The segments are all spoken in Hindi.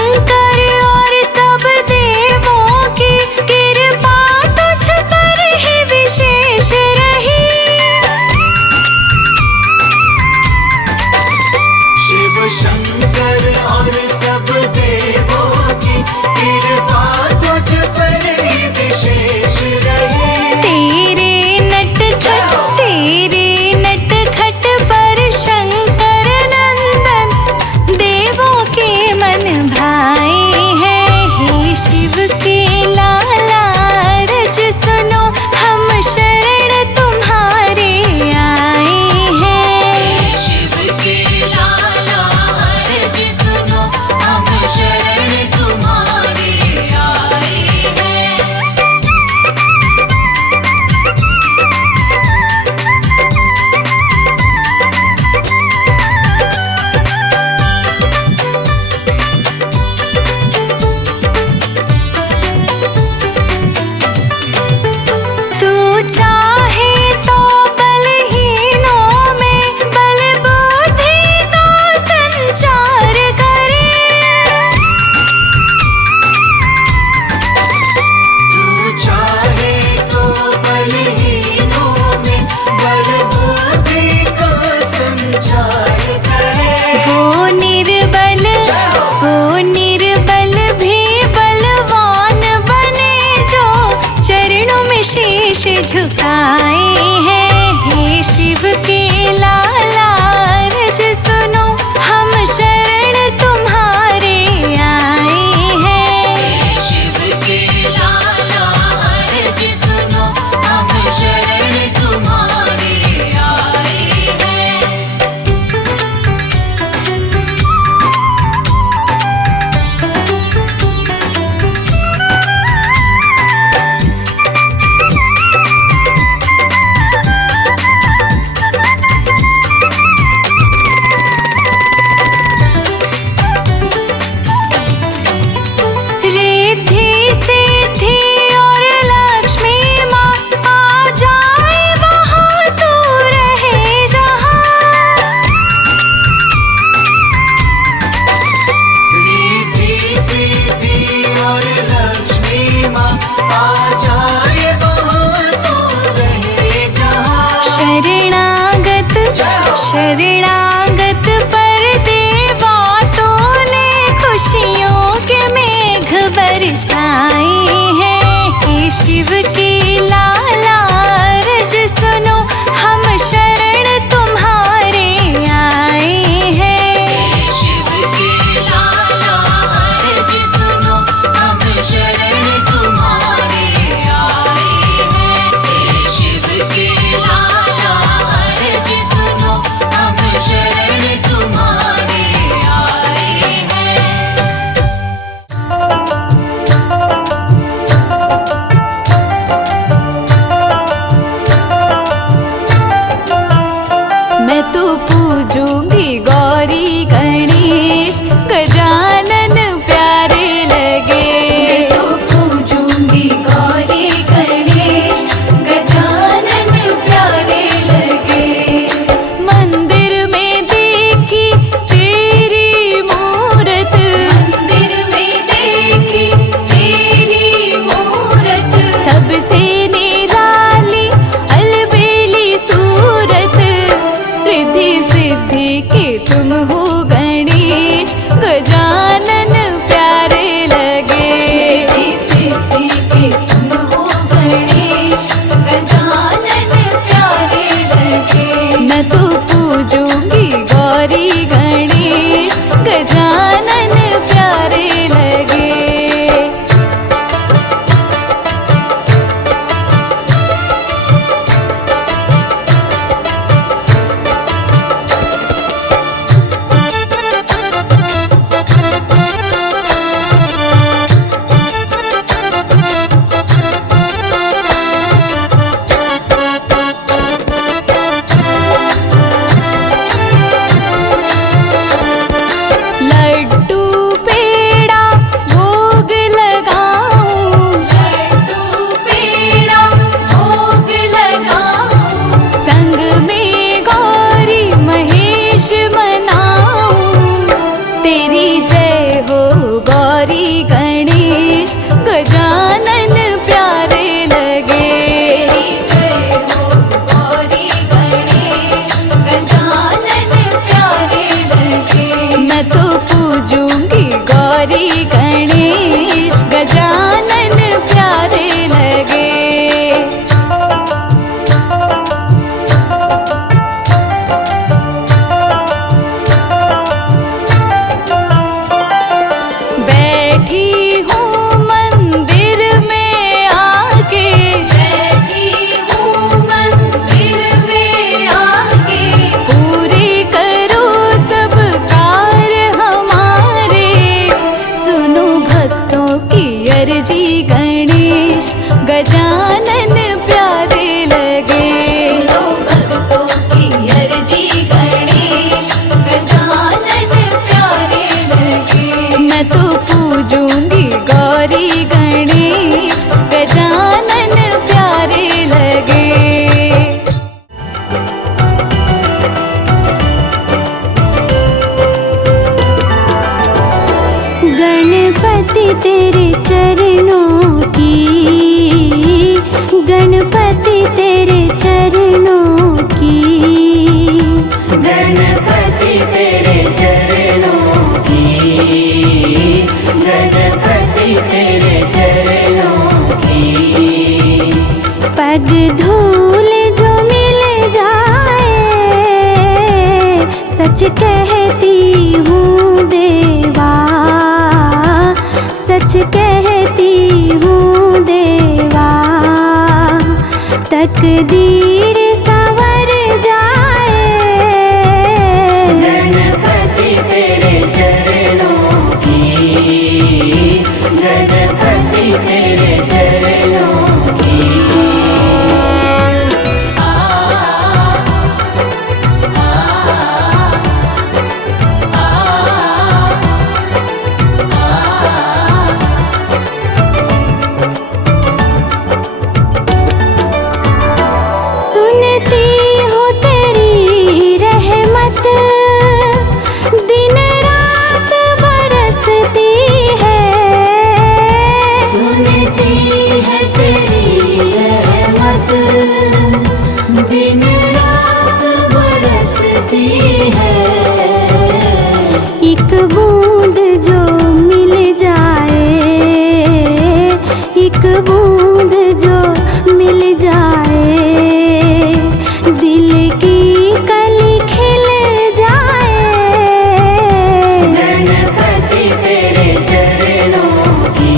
शंकर और सब देवों की कृपा तुझ पर ही विशेष रही। शिव शंकर और सब देवों की कृपा तुझ पर ही विशेष रही। तेरे नटखट पर शंकर नंदन देवों के मन भाए। गौरी गणेश गजानन प्यारे लगे। तेरी जय हो गौरी गणेश गजानन प्यारे लगे। मैं तो पूजूंगी गौरी गणेश गजानन प्यारे लगे। बैठी हूँ मंदिर में आके, बैठी हूँ मंदिर में आके, पूरे करो सब कार्य हमारे। सुनो भक्तों की अर्जी गणेश गजानन प्यारे लगे। सुनो भक्तों की अर्जी गणेश गजानन प्यारे लगे। मैं तो पूजूंगी गौरी गणेश गजानन प्यारे लगे। गणपति तेरे चरणों की, गणपति तेरे चरणों की, गणपति तेरे चरणों की, गणपति तेरे चरणों की। पग धूल जो मिल जाए, सच कहती हूँ देवा, सच कहती हूँ देवा। तकदीर संवर जाए, गणपति तेरे चरणों की, गणपति तेरे चरणों की। सुनती हो तेरी रहमत, दिन रात बरसती है। सुनती है तेरी रहमत, दिन रात बरसती है। एक बूंद जो मिल जाए, एक बूंद जो मिल जाए, दिल की कली खिल जाए। गणपति तेरे चरणों की,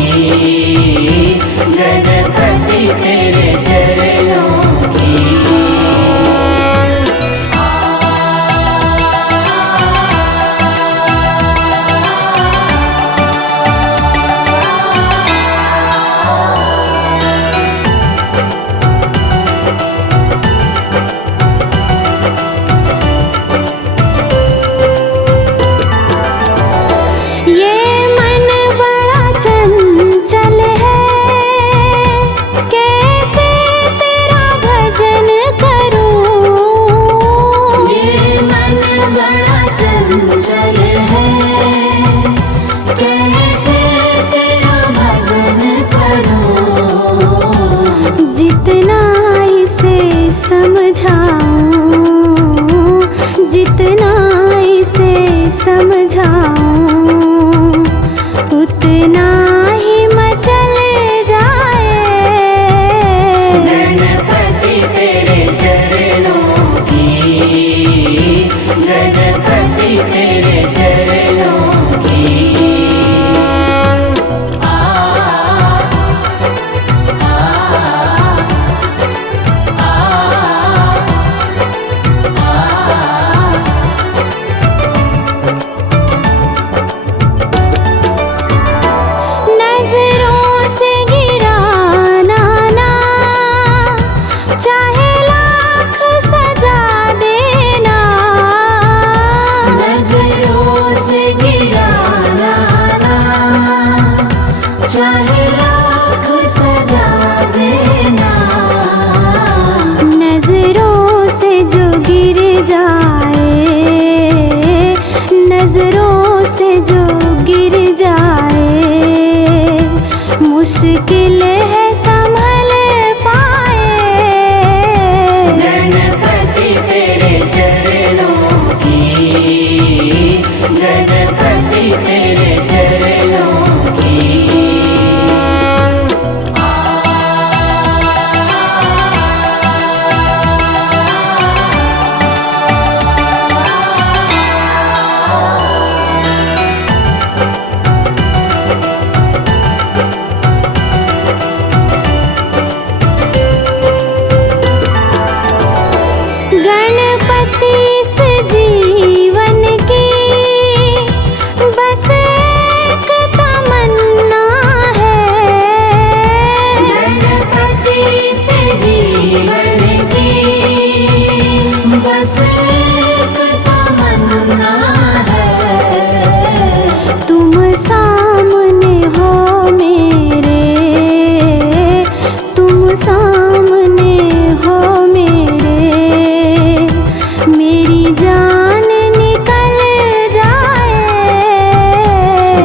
गणपति तेरे चरणों की। ये मन बड़ा चंचल है, कैसे तेरा भजन करूं। ये मन बड़ा चंचल है, कैसे तेरा भजन करूं। जितना इसे समझाऊं, जितना इसे समझाऊं, उतना ही मचल जाए। गणपति तेरे चरणों की, गणपति तेरे चरणों की। नजरों से गिराना ना, चाहे लाख सजा देना। नजरों से गिराना ना, चाहे लाख सजा देना। नजरों से जो गिर जाए, नजरों से जो गिर जाए, मुश्किल है संभल पाए। गणपति तेरे चरणों की, गणपति तेरे चरणों की। गणपति से जीवन की बस एक तमन्ना है। गणपति से जीवन की बस एक तमन्ना है। तुम सामने हो मेरे, तुम सामने हो मेरे, मेरी जान निकल जाए।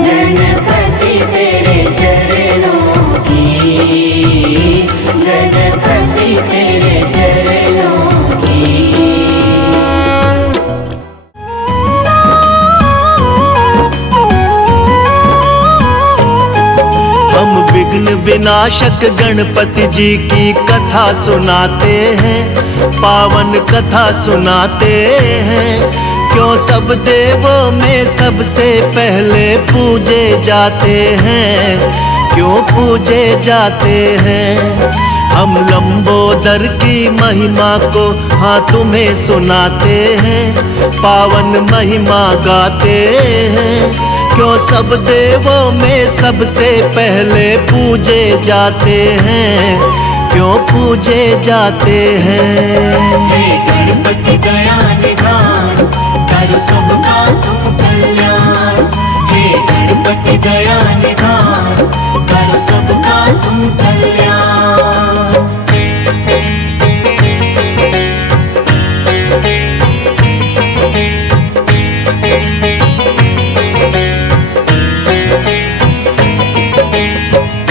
गणपति तेरे चरणों की, गणपति तेरे चरणों की। हम विघ्न विनाशक गणपति जी की कथा सुनाते हैं, पावन कथा सुनाते हैं। क्यों सब देवों में सबसे पहले पूजे जाते हैं, क्यों पूजे जाते हैं। हम लंबोदर की महिमा को हाँ तुम्हें सुनाते हैं, पावन महिमा गाते हैं। क्यों सब देवों में सबसे पहले पूजे जाते हैं, क्यों पूजे जाते हैं। हे गणपति दया निधान, करो सबका तुम कल्याण। हे गणपति दया निधान, करो सबका तुम कल्याण।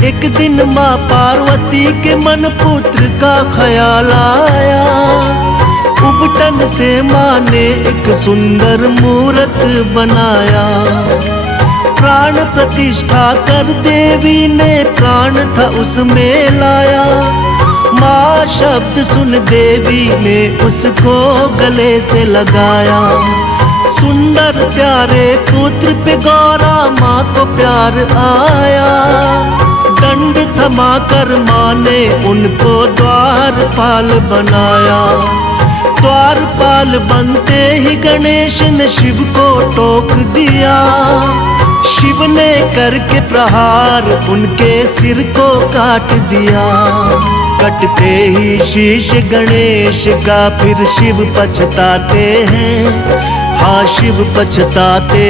एक दिन माँ पार्वती के मन पुत्र का ख्याल आया। उबटन से माँ ने एक सुंदर मूरत बनाया। प्राण प्रतिष्ठा कर देवी ने प्राण था उसमें लाया। माँ शब्द सुन देवी ने उसको गले से लगाया। सुंदर प्यारे पुत्र पे गौरा माँ को प्यार आया। दंड थमा कर माँ ने उनको द्वारपाल बनाया। द्वारपाल बनते ही गणेश ने शिव को टोक दिया। शिव ने करके प्रहार उनके सिर को काट दिया। कटते ही शीश गणेश का फिर शिव पछताते हैं, हाँ शिव पछताते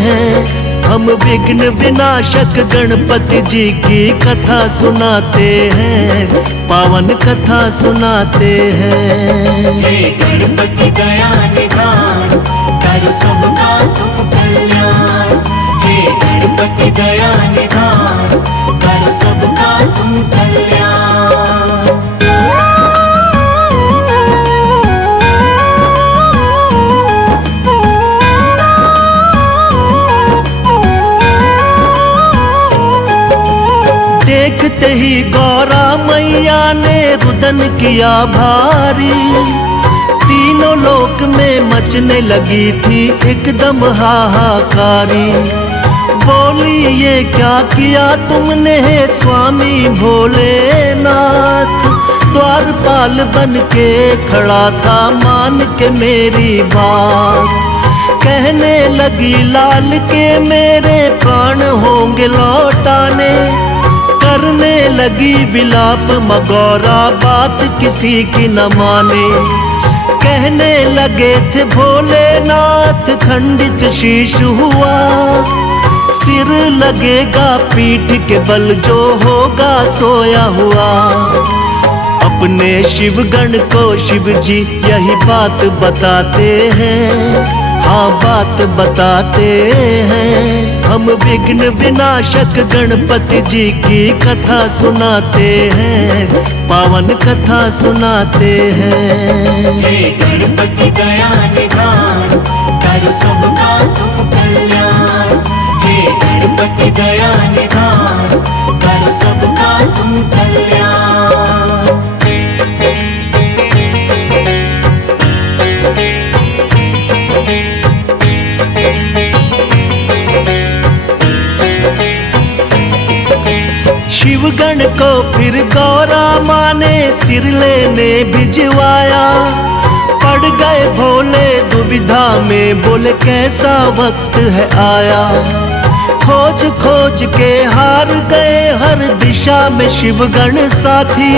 हैं। हम विघ्न विनाशक गणपति जी की कथा सुनाते हैं, पावन कथा सुनाते हैं। हे गणपति दया निधान, करो सबका तुम कल्याण। हे गणपति दया निधान, करो सबका तुम कल्याण। देखते ही गौरा मैया ने रुदन किया भारी। तीनों लोक में मचने लगी थी एकदम हाहाकारी। बोली ये क्या किया तुमने स्वामी भोलेनाथ। द्वारपाल बन के खड़ा था मान के मेरी बात। कहने लगी लाल के मेरे प्राण होंगे लौटाने। करने लगी विलाप मगौरा बात किसी की न माने। कहने लगे थे भोलेनाथ खंडित शीश हुआ। सिर लगेगा पीठ के बल जो होगा सोया हुआ। अपने शिवगण को शिव जी यही बात बताते हैं, हाँ बात बताते हैं। हम विघ्न विनाशक गणपति जी की कथा सुनाते हैं, पावन कथा सुनाते हैं। हे गणपति दया निधान, करो सबका तुम कल्याण। हे गणपति दया निधान, करो सबका तुम कल्याण। शिवगण को फिर गौरा माँ ने सिर लेने भिजवाया। पड़ गए भोले दुविधा में, बोले कैसा वक्त है आया। खोज खोज के हार गए हर दिशा में शिवगण साथी।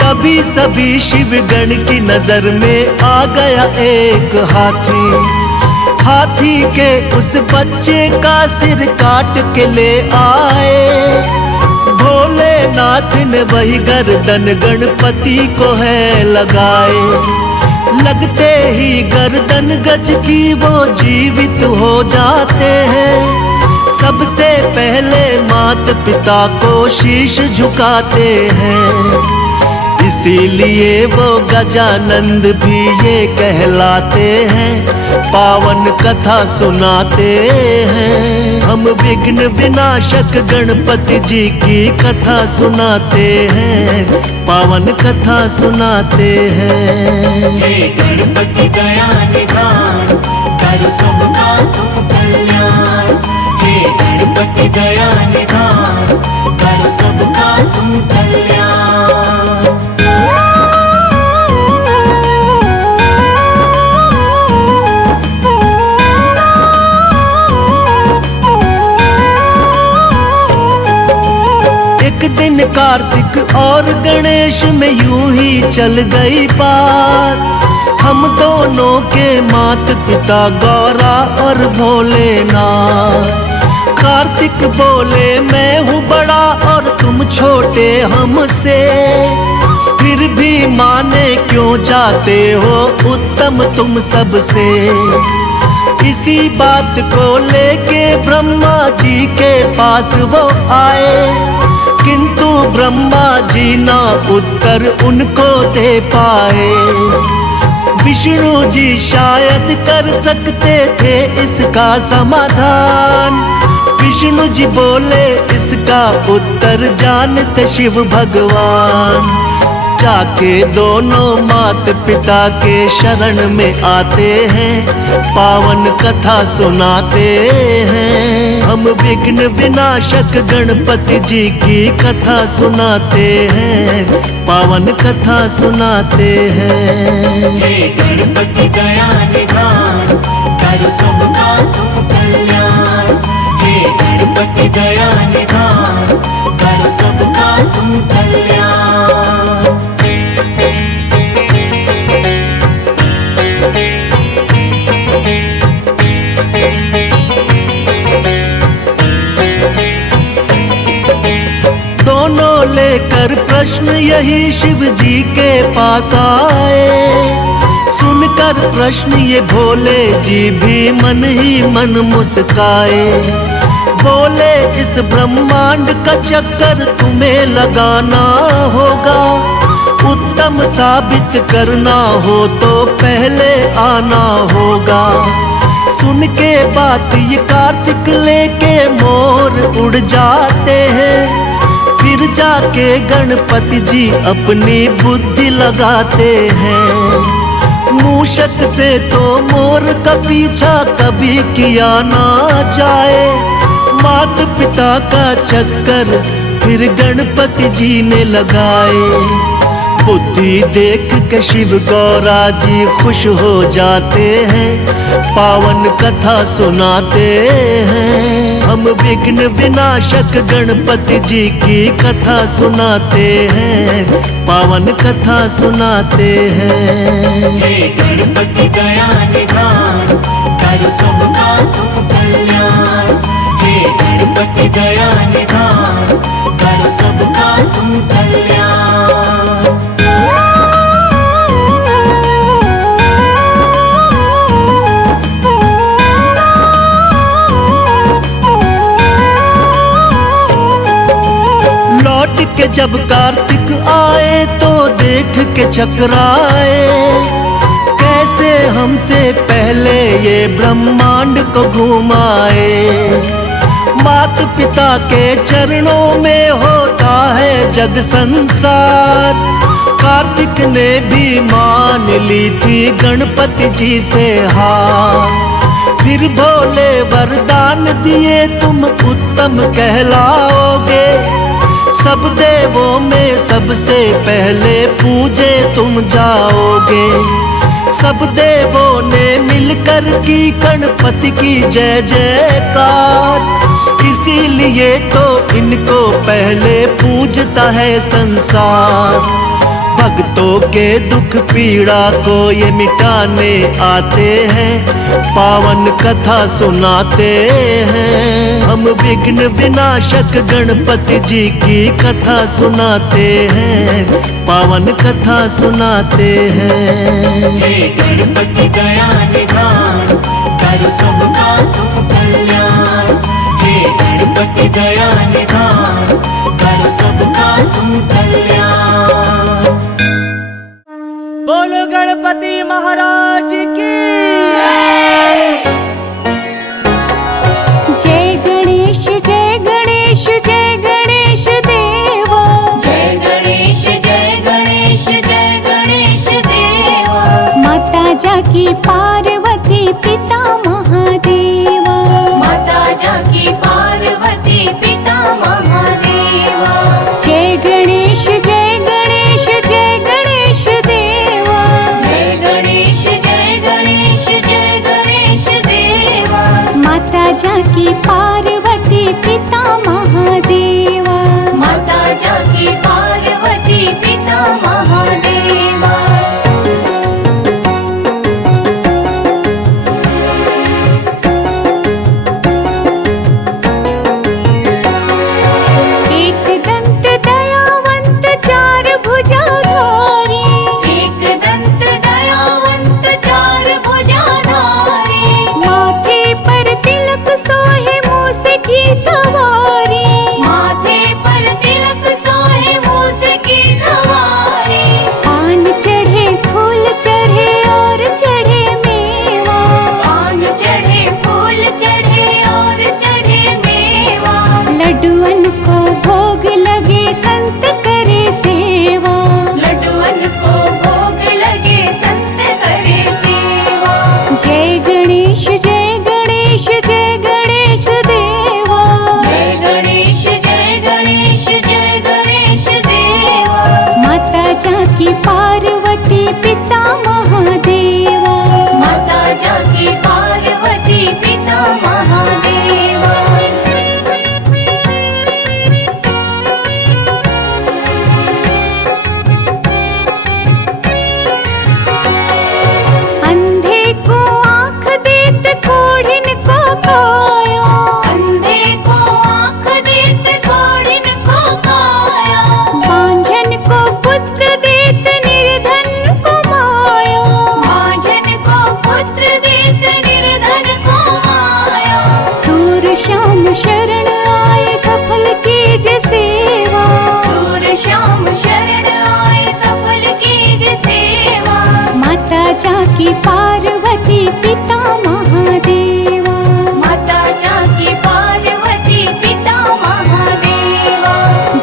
तभी सभी शिवगण की नजर में आ गया एक हाथी। हाथी के उस बच्चे का सिर काट के ले आए। भोलेनाथ ने वही गर्दन गणपति को है लगाए। लगते ही गर्दन गज की वो जीवित हो जाते हैं। सबसे पहले माता पिता को शीश झुकाते हैं। इसीलिए वो गजानंद भी ये कहलाते हैं, पावन कथा सुनाते हैं। हम विघ्न विनाशक गणपति जी की कथा सुनाते हैं, पावन कथा सुनाते हैं। हे गणपति दया निधान, करो सबका तुम कल्याण। हे गणपति दया निधान, करो सबका तुम कल्याण। एक दिन कार्तिक और गणेश में यूं ही चल गई बात। हम दोनों के माता पिता गौरा और भोलेनाथ। कार्तिक बोले मैं हूँ बड़ा और तुम छोटे हमसे, फिर भी माने क्यों जाते हो उत्तम तुम सबसे। इसी बात को लेके ब्रह्मा जी के पास वो आए। किंतु ब्रह्मा जी ना उत्तर उनको दे पाए। विष्णु जी शायद कर सकते थे इसका समाधान। विष्णु जी बोले इसका उत्तर जानते शिव भगवान। जाके दोनों माता पिता के शरण में आते हैं, पावन कथा सुनाते हैं। हम विघ्न विनाशक गणपति जी की कथा सुनाते हैं, पावन कथा सुनाते हैं। हे गणपति दया निधान, करो सबका तुम कल्याण। हे गणपति दया निधान, करो सबका तुम कल्याण। दोनों लेकर प्रश्न यही शिव जी के पास आए। सुनकर प्रश्न ये भोले जी भी मन ही मन मुस्काए। बोले इस ब्रह्मांड का चक्कर तुम्हें लगाना होगा। उत्तम साबित करना हो तो पहले आना होगा। सुन के बात ये कार्तिक लेके मोर उड़ जाते हैं। फिर जाके गणपति जी अपनी बुद्धि लगाते हैं। मूषक से तो मोर का पीछा कभी किया ना जाए। माता पिता का चक्कर फिर गणपति जी ने लगाए। बुद्धि देख के शिव गौरा जी खुश हो जाते हैं, पावन कथा सुनाते हैं। हम विघ्न विनाशक गणपति जी की कथा सुनाते हैं, पावन कथा सुनाते हैं। हे गणपति दया निधान, करो सबका तुम कल्याण। हे गणपति दया निधान, करो सबका तुम कल्याण। लौट के जब कार्तिक आए तो देख के चकराए, कैसे हमसे पहले ये ब्रह्मांड को घुमाए। मात पिता के चरणों में होता है जग संसार, कार्तिक ने भी मान ली थी गणपति जी से हार। फिर भोले वरदान दिए तुम उत्तम कहलाओगे, सब देवों में सबसे पहले पूजे तुम जाओगे। सब देवों ने मिलकर की गणपति की जय जयकार, इसीलिए तो इनको पहले पूजता है संसार। भक्तों के दुख पीड़ा को ये मिटाने आते हैं, पावन कथा सुनाते हैं। हम विघ्न विनाशक गणपति जी की कथा सुनाते हैं, पावन कथा सुनाते हैं। हे गणपति दया निधान, करो सबका तुम कल्याण। हे गणपति दया निधान, करो सबका तुम कल्याण। बोलो गणपति महाराज की जय गणेश जय गणेश जय गणेश देवा। जय गणेश जय गणेश जय गणेश देवा। माता जाकी पार्वती पिता महादेवा। माता जाकी पार्वती पिता महादेवा। जय गणेश जय गणेश जय गणेश देवा। जय गणेश जय गणेश जय गणेश देवा। माता जाकी पार्वती पिता महादेवा। माता जाकी पार्वती पिता महादेवा। एक दंत दयावंत चार भुजाधारी। एक दंत दयावंत चार भुजाधारी। माथे पर तिलक सोहे मूस की सवारी। माथे पर तिलक सोहे मूस की सवारी। पान चढ़े फूल चढ़े और चढ़े मेवा। पान चढ़े फूल चढ़े और चढ़े मेवा। लड्डुअन को भोग लगे संत करे सेवा। लड्डुअन को भोग लगे संत करे सेवा। जय गणेश जय गणेश जय गणेश देवा। जय गणेश जय गणेश जय गणेश देवा। माता जाकी पार्वती पिता महादेवा। माता जाकी पार्वती पिता महादेवा। अंधे को आँख देत कोढ़िन को काया। अंधे को आँख देत कोढ़िन को काया। बांझन को पुत्र देत निर्धन को माया। बांझन को पुत्र देत निर्धन को माया। सूर श्याम शरण आए सफल कीज सेवा। सूर श्याम शरण आए सफल कीज सेवा। माता जाकी पार्वती पिता महादेवा। माता जाकी पार्वती पिता महादेवा।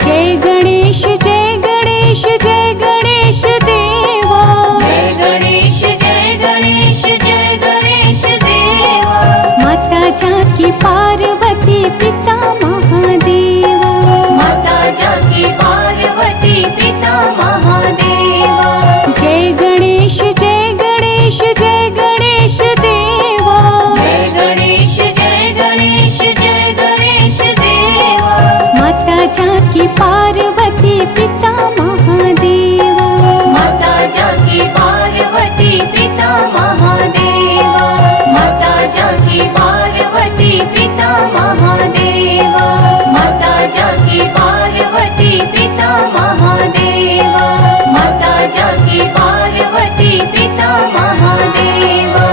जय गणेश जय गणेश जय गणेश देवा। जय गणेश जय गणेश जय गणेश देवा। माता जाकी पार्वती पिता महादेवा। माता जाकी पार्वती पिता महादेवा। जय गणेश जय गणेश जय गणेश देवा। जय गणेश जय गणेश जय गणेश देवा। माता जाकी पार्वती पिता महादेवा। माता जाकी पार्वती पिता महादेवा। माता जाकी पार्वती पिता महादेवा। माता जाकी पार्वती पिता महादेवा। माता जाकी पार्वती पिता महादेवा।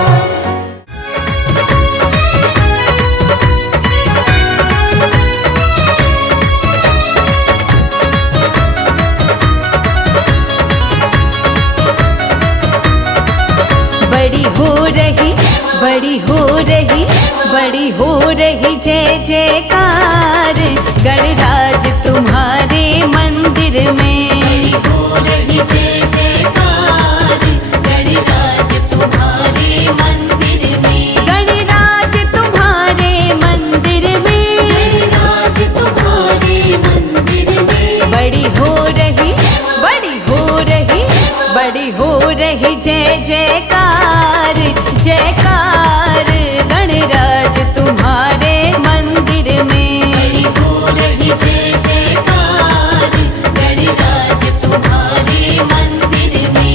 रही, बड़ी हो रही, बड़ी हो रही जय जयकार गणराज तुम्हारे मंदिर में। बड़ी हो रही जय जयकार गणराज तुम्हारे मंदिर में। गणराज तुम्हारे मंदिर में, गणराज तुम्हारे मंदिर में। बड़ी हो रही, बड़ी हो रही, बड़ी हो रही जय जयकार जयकार गणराज तुम्हारे मंदिर में। बड़ी हो रही जय जयकार गणराज तुम्हारे मंदिर में।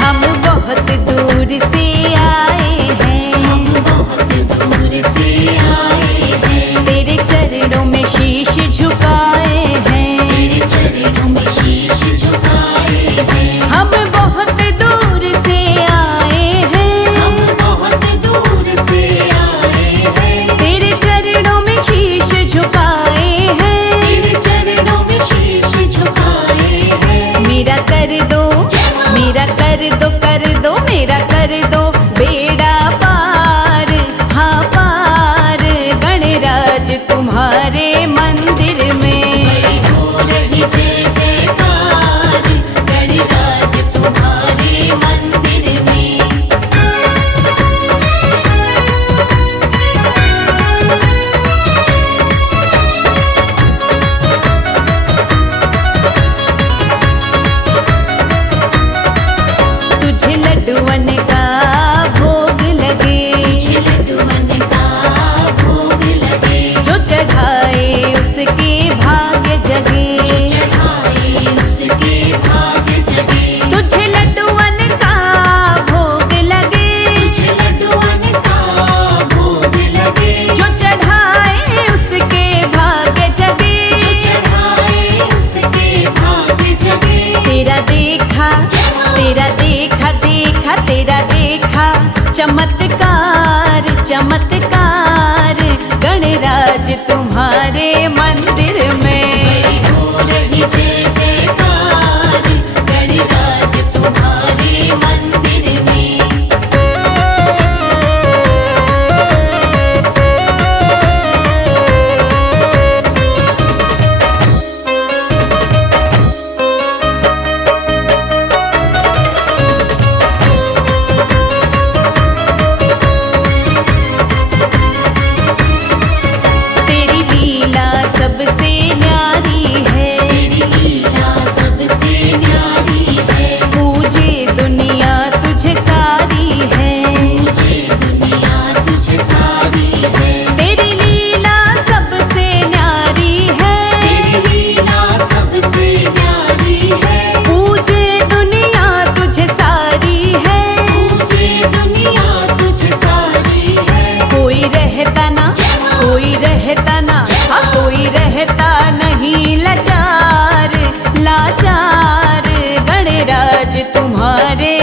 हम बहुत दूर से आए हैं, हम बहुत दूर से आए हैं। तेरे चरणों में शीश झुकाए हैं। तेरे चरणों में शीश झुकाए हैं। हम बहुत दूर से आए हैं, हम बहुत दूर से आए हैं। तेरे चरणों में शीश झुकाए हैं। तेरे चरणों में शीश झुकाए हैं। मेरा कर दो, मेरा कर दो, कर दो, मेरा कर दो बेड़ा पार, हाँ पार गणराज तुम्हारे मंदिर में। बड़ी हो रही जय जयकार गणराज तुम्हारे मंदिर में। तुझे लड्डुअन का भोग लगे, तुझे लड्डुअन का भोग लगे। जो चढ़ाए उसके भाग्य जगे। चढ़ाए उसके भाग्य जगे। तुझे लड्डुअन का भोग लगे, तुझे लड्डुअन का भोग लगे। जो चढ़ाए उसके भाग्य जगे। जो चढ़ाए उसके भाग्य जगे। तेरा देखा, तेरा देखा, देखा तेरा देखा चमत्कार चमत्कार गणराज तुम्हारे मंदिर में। बड़ी हो रही जय जयकार गणराज तुम्हारे मंदिर में। तेरी लीला सबसे न्यारी है, तेरी लीला सबसे न्यारी है। पूजे दुनिया तुझे सारी है। मुझे दुनिया तुझे सारी है। तेरी लीला सबसे न्यारी है, तेरी लीला सबसे न्यारी है। पूजे दुनिया तुझे सारी है। मुझे दुनिया तुझे सारी है। कोई रहता ना, कोई रहता ना, हाँ कोई रहता नहीं लाचार लाचार गणराज तुम्हारे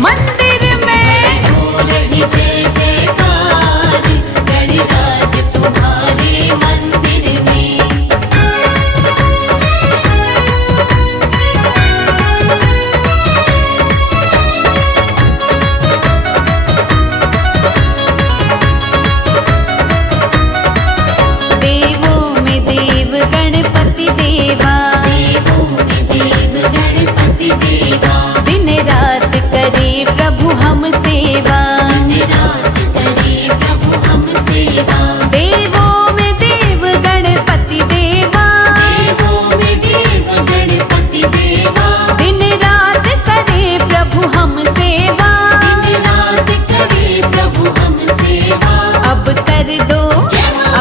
मंदिर में। हो रही जय जयकार गणराज तुम्हारे मंदिर में। देवों में देव गणपति देवा, देवों में देव गणपति देवा। दिन रात करे प्रभु हम सेवा। दिन रात करे प्रभु हम सेवा। देवों में देव गणपति देवा, देवों में देव गणपति देवा। दिन रात करे प्रभु हम सेवा। दिन रात करे प्रभु हम सेवा। अब कर दो,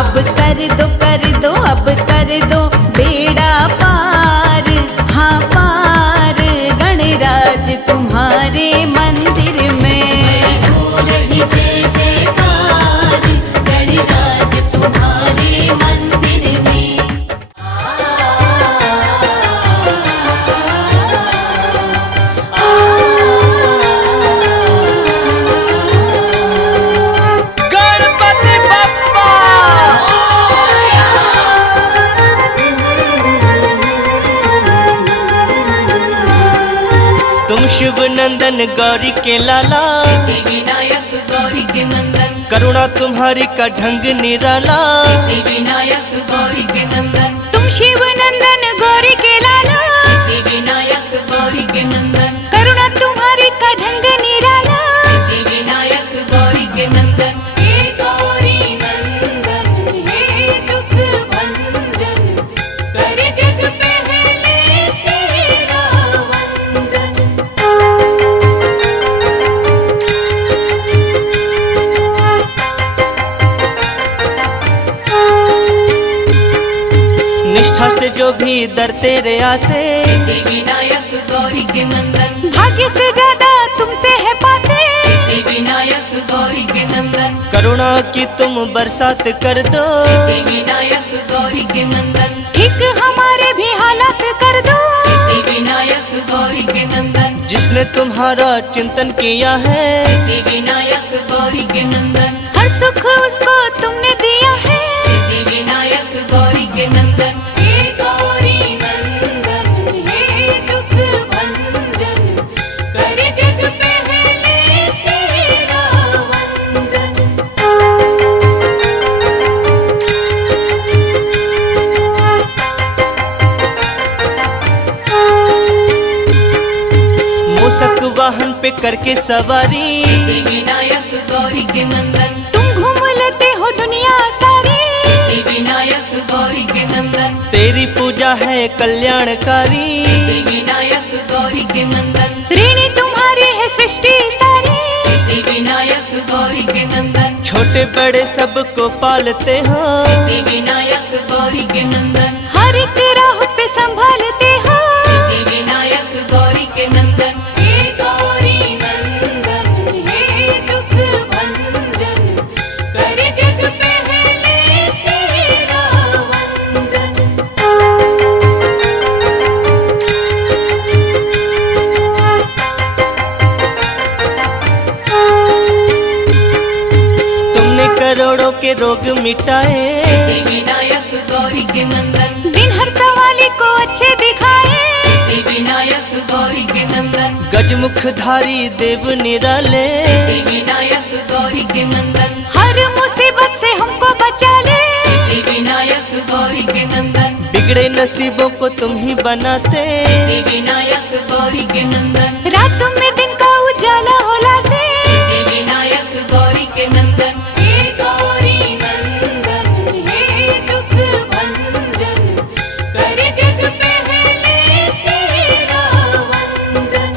अब कर दो, कर दो, अब कर दो बेड़ा पार, हाँ पार गणराज तुम्हारे मंदिर में। हो रही जय जयकार गणराज तुम्हारे मंदिर में। नंदन गौरी के लाला, सिद्धि विनायक गौरी के नंदन, करुणा तुम्हारी का ढंग निराला। सिद्धि विनायक गौरी के नंदन, तुम शिव नंदन गौरी के लाला, सिद्धि विनायक गौरी के नंदन, करुणा तुम्हारी का ढंग निराला। सिद्धि विनायक गौरी के नंदन। हे गौरी नंदन हे दुख भंजन, कर जग पहले तेरा वंदन। निष्ठा से जो भी दर तेरे आते, सिद्धि विनायक गौरी के नंदन, भाग्य से ज्यादा तुमसे है पाते। सिद्धि विनायक गौरी के नंदन, करुणा की तुम बरसात कर दो। सिद्धि विनायक गौरी के नंदन, ठीक हमारे भी हालात कर दो। सिद्धि विनायक गौरी के नंदन, जिसने तुम्हारा चिंतन किया है, सिद्धि विनायक गौरी के नंदन, हर सुख उसको तुमने दिया है। सिद्धि विनायक गौरी के नंदन। हे गौरी नंदन हे दुख भंजन, कर जग पहले तेरा वंदन। मूसक वाहन पे करके सवारी, सिद्धि विनायक गौरी के नंदन, तुम घूम लेते हो दुनिया सारी। सिद्धि विनायक गौरी के नंदन, तेरी पूजा है कल्याणकारी। सिद्धि विनायक गौरी के नंदन, ऋणी तुम्हारी है सृष्टि सारी। सिद्धि विनायक गौरी के नंदन, छोटे बड़े सबको पालते हो। सिद्धि विनायक गौरी के नंदन, हर एक राह पे संभालते हो। सिद्धि विनायक गौरी के नंदन। हे गौरी नंदन हे दुख भंजन, कर जग पहले तेरा वंदन। तुमने करोड़ों के रोग मिटाए, सिद्धि विनायक गौरी के नंदन, दिन हर सवाली को अच्छे दिखाए। सिद्धि विनायक गौरी के नंदन, गजमुखधारी देव निराले। सिद्धि विनायक गौरी के नंदन, हर मुसीबत से हमको बचा ले। सिद्धि विनायक गौरी के नंदन, बिगड़े नसीबों को तुम ही बनाते। सिद्धि विनायक गौरी के नंदन, रात में दिन का उजाला हो लाते। सिद्धि विनायक गौरी के नंदन। हे गौरी नंदन हे दुख भंजन, कर जग पहले तेरा वंदन।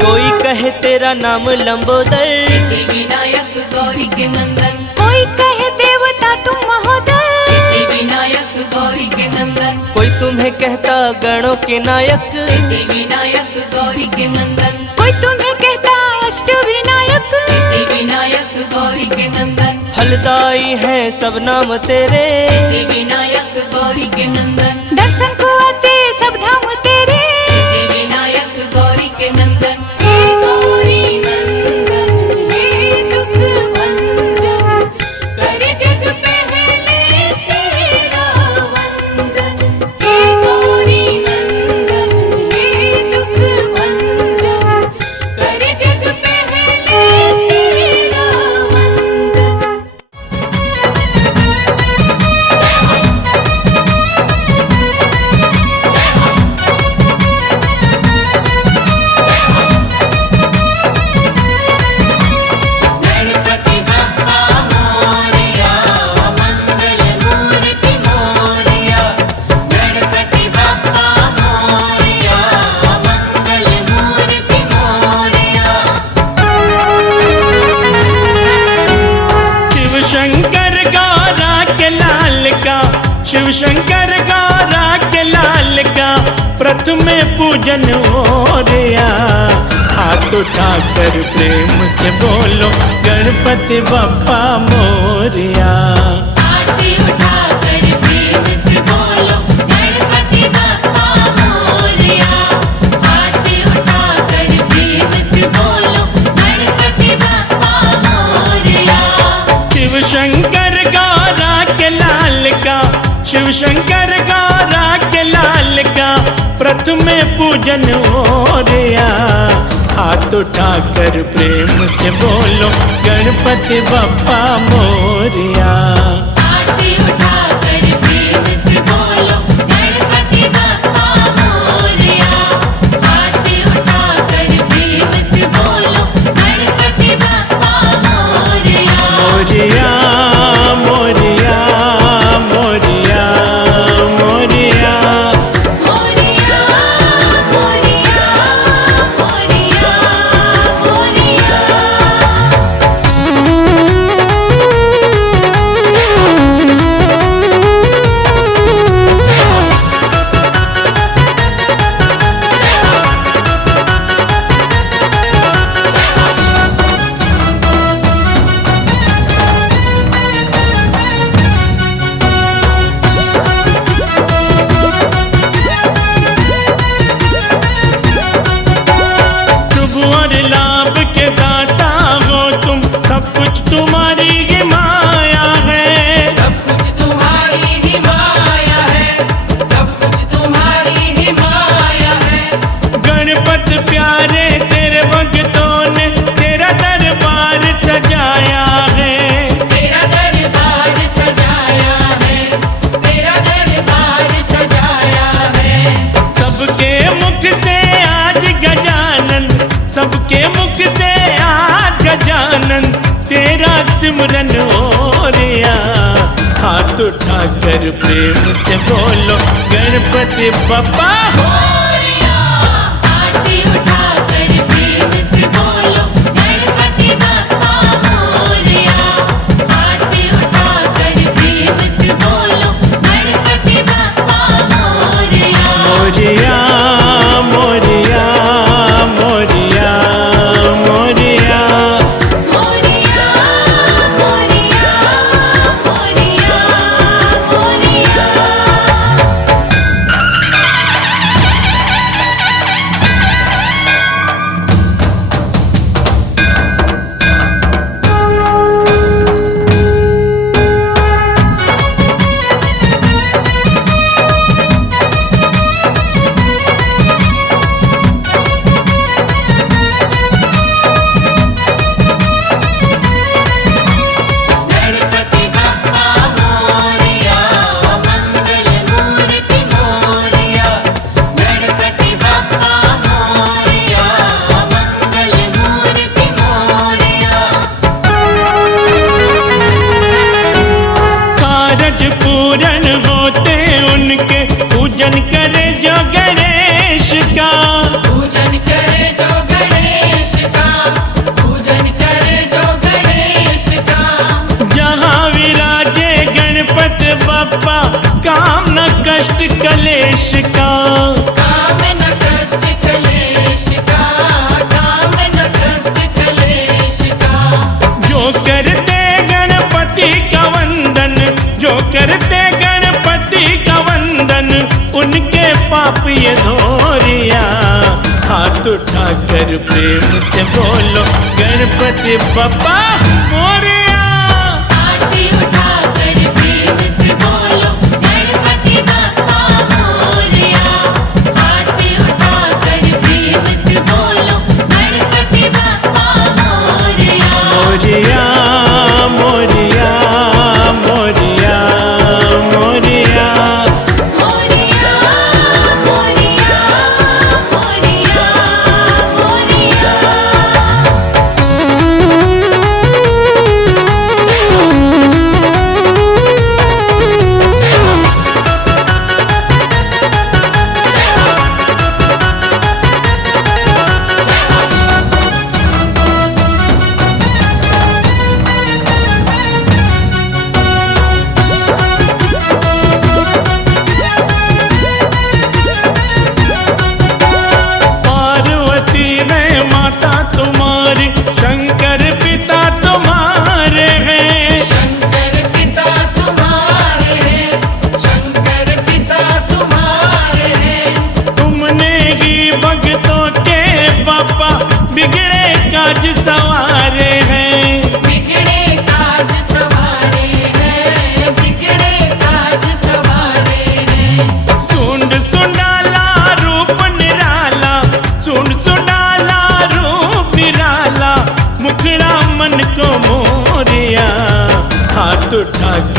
कोई कहे तेरा नाम लंबोदर, सिद्धि विनायक गौरी के नंदन, कोई कहे देवता तुम महोदय। सिद्धि विनायक गौरी के नंदन, कोई तुम्हें कहता गणों के नायक। सिद्धि विनायक गौरी के नंदन, कोई तुम्हें कहता अष्ट विनायक। सिद्धि विनायक गौरी के नंदन, फलदाई है सब नाम तेरे। सिद्धि विनायक गौरी के नंदन, दर्शन को आते सब धाम तेरे। सिद्धि विनायक गौरी के नंदन। हे गौरी नंदन हे दुख भंजन, कर जग पहले तेरा वंदन। हे गौरी नंदन हे दुख भंजन, कर जग पहले तेरा वंदन। गणपति बप्पा मोरया, मंगल मूर्ति मोरया। गणपति बप्पा मोरया, मंगल मूर्ति मोरया। शिव शंकर गौरा के लाल का, शिव शंकर गौरा के लाल का प्रथम पूजन हो रया। हाथ उठाकर प्रेम से बोलो गणपति बप्पा मोरया। हाथ उठाकर प्रेम से बोलो गणपति बप्पा मोरया। हाथ उठाकर प्रेम से बोलो गणपति बप्पा मोरया। शिव शंकर प्रथम पूजन हो रिया। हाथ उठाकर प्रेम से बोलो गणपति बप्पा मोरिया। आरती उठाकर प्रेम से बोलो गणपति बप्पा मोरया। आरती उठाकर प्रेम से बोलो गणपति बप्पा मोरया। मोरिया मोरिया मोरिया मोरिया। मोरया मोरया मोरया मोरया। शुभ और लाभ के दाता हो तुम, सब कुछ तुम्हारी ही माया है। सब कुछ तुम्हारी ही माया है। सब कुछ तुम्हारी ही माया है। गणपत प्यारे तेरे भक्तों ने तेरा दरबार सजाया है। तेरा दरबार सजाया है। तेरा दरबार सजाया है। सबके मुख से आज गजानन, सबके मुख से आज गजानन तेरा सिमरन हो रिया। हाथ उठाकर प्रेम से बोलो गणपति बप्पा। मोरया। आरती उठाकर प्रेम से बोलो गणपति बप्पा मोरया। आरती उठाकर प्रेम से बोलो गणपति बप्पा मोरया। मोरिया मोरिया मोरिया मोरिया। मोरया मोरया मोरया मोरया। गणपति बप्पा मोरया। मंगल मूर्ति मोरया। गणपति बप्पा मोरया। मंगल मूर्ति मोरया। कारज पूरन होते उनके, पूजन करे जो गणेश का। पूजन करे जो गणेश का। पूजन करे जो गणेश का। जहाँ विराजे गणपत बप्पा, काम न कष्ट कलेश का। काम न कष्ट कलेश का। काम न कष्ट कलेश का। जो करते गणपति का वंदन, जो करते गणपति का वंदन, उनके पाप ये धोरिया। हाथ उठाकर प्रेम से बोलो गणपति बप्पा मोरिया। आरती उठाकर प्रेम से बोलो गणपति बप्पा मोरया। आरती उठाकर प्रेम से बोलो गणपति बप्पा मोरया। मोरिया मोरिया मोरिया मोरिया। मोरया मोरया मोरया मोरया।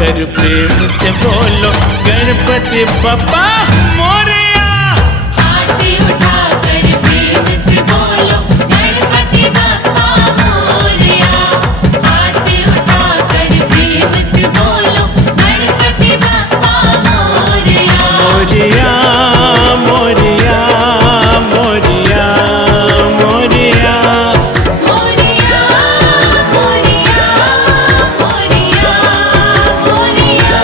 उठाकर प्रेम से बोलो गणपति बप्पा मोरया। हाथ उठाकर प्रेम से बोलो गणपति बप्पा मोरया। हाथ उठाकर प्रेम से बोलो गणपति बप्पा मोरया। मोरया मोरया मोरया मोरया। मोरया मोरया मोरया मोरया।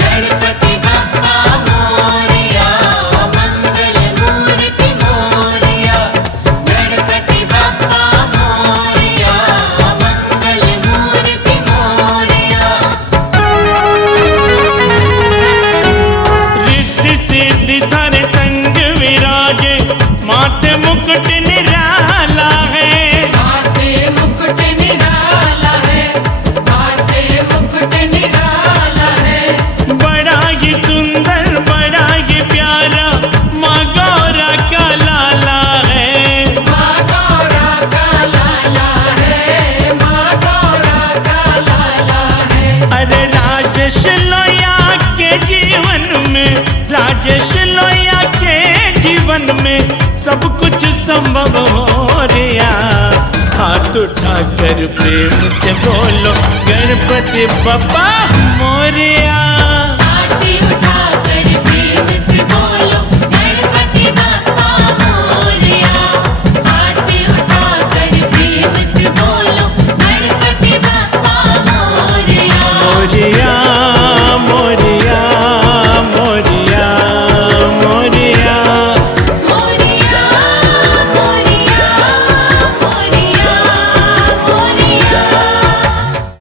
गणपति बप्पा मोरया मंगल मूर्ति मोरया। गणपति बप्पा मोरया मंगल मूर्ति मोरया। रिद्धि सिद्धि धर संग विराजे माथे मुकुट निराला है। माथे मुकुट निराला है। माथे मुकुट निराला है। बड़ा ही सुंदर बड़ा ही प्यारा माँ गौरा का लाला है। माँ गौरा का लाला है। माँ गौरा का लाला है। अरे राजेश लोया के जीवन में राजेश लोया के जीवन में सब कुछ संभव हो रहा। हाथ उठाकर प्रेम से बोलो गणपति बप्पा मोरया।